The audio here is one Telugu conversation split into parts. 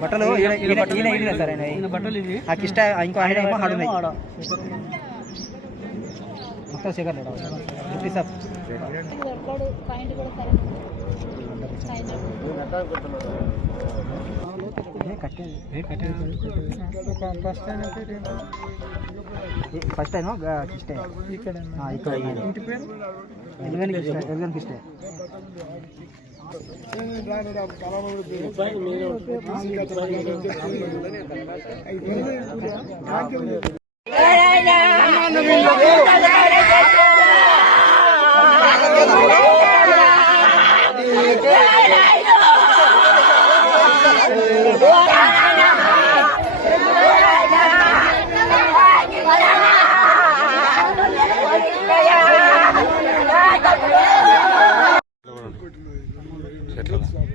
బట్టలు సార్ ఆయన. ఈయన బట్టలు ఇవి. ఆ కిష్ట ఇంకో ఆయన ఏమో ఆడున్నాయి మొత్తం శేఖర్ లేడు డిప్యూటీ సాబ్ కొడతాడు పాయింట్ కూడా సరే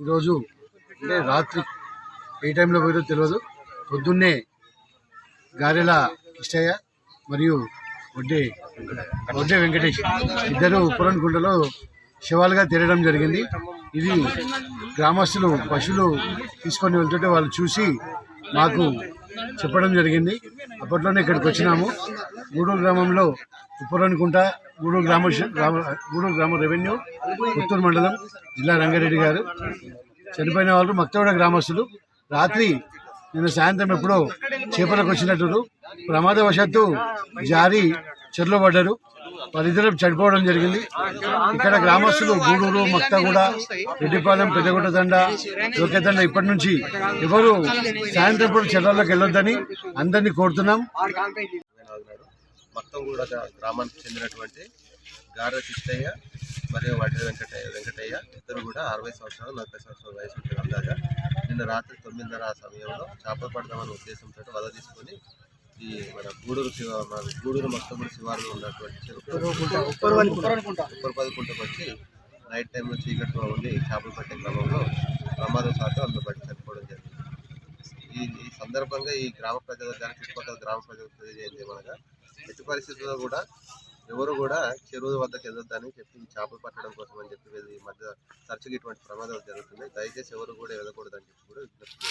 ఈరోజు అంటే రాత్రి ఏ టైంలో పోయారో తెలియదు పొద్దున్నే గారెల ఇష్టయ్య మరియు వడ్డే వడ్డే వెంకటేష్ ఇద్దరు ఉప్పరన్కుంటలో శవాలుగా తిరగడం జరిగింది. ఇది గ్రామస్తులు పశువులు తీసుకొని వెళ్తుంటే వాళ్ళు చూసి మాకు చెప్పడం జరిగింది. అప్పట్లోనే ఇక్కడికి వచ్చినాము. గూడూరు గ్రామంలో ఉప్పరన్కుంట గూడూరు గ్రామ గ్రామ గూడూరు గ్రామ రెవెన్యూ పుత్తూరు మండలం జిల్లా రంగారెడ్డి గారు. చనిపోయిన వాళ్ళు మక్తవాడ గ్రామస్తులు. రాత్రి నిన్న సాయంత్రం ఎప్పుడో చేపలకు వచ్చినట్టు ప్రమాదవశాత్తు జారి చెరలో పడ్డారు. వాళ్ళిద్దరు చనిపోవడం జరిగింది. ఇక్కడ గ్రామస్తులు గూడూరు మక్తగూడ రెడ్డిపాలెం పెద్దగుట్ట దండ దండ ఇప్పటి నుంచి ఎవరు సాయంత్రం పూట చెరువులోకి వెళ్ళొద్దని అందరినీ కోరుతున్నాం. మొత్తం కూడా గ్రామానికి చెందినటువంటి గార కృష్ణయ్య మరియు వడ్డీ వెంకటయ్య వెంకటయ్య ఇద్దరు కూడా అరవై సంవత్సరాలు నలభై సంవత్సరాల వయసు ఉంటుంది అందాక నిన్న రాత్రి తొమ్మిదిన్నర ఆ సమయంలో చేపలు పడదామనే ఉద్దేశంతో వల తీసుకొని ఈ మన గూడూరు శివ మన గూడూరు మొత్తగూడు శివారులో ఉన్నటువంటి చెరుకు ఉప్పరపల్లికుంటకు వచ్చి నైట్ టైంలో చీకట్లో ఉండి చేపలు పట్టే క్రమంలో ప్రమాదం సాటు అందులో పట్టి చనిపోవడం జరిగింది. ఈ ఈ సందర్భంగా ఈ గ్రామ ప్రజలకు కానీ చుట్టుపక్కల గ్రామ ప్రజలకు తెలియజేయండి మనగా ఎట్టి పరిస్థితుల్లో కూడా ఎవరు కూడా చెరువు వద్దకు వెళ్ళొద్దని చెప్పి చేపలు పట్టడం కోసం అని చెప్పి ఈ మధ్య తరచుగా ఇటువంటి ప్రమాదాలు జరుగుతున్నాయి. దయచేసి ఎవరు కూడా వెళ్ళకూడదని చెప్పి కూడా విజ్ఞప్తి.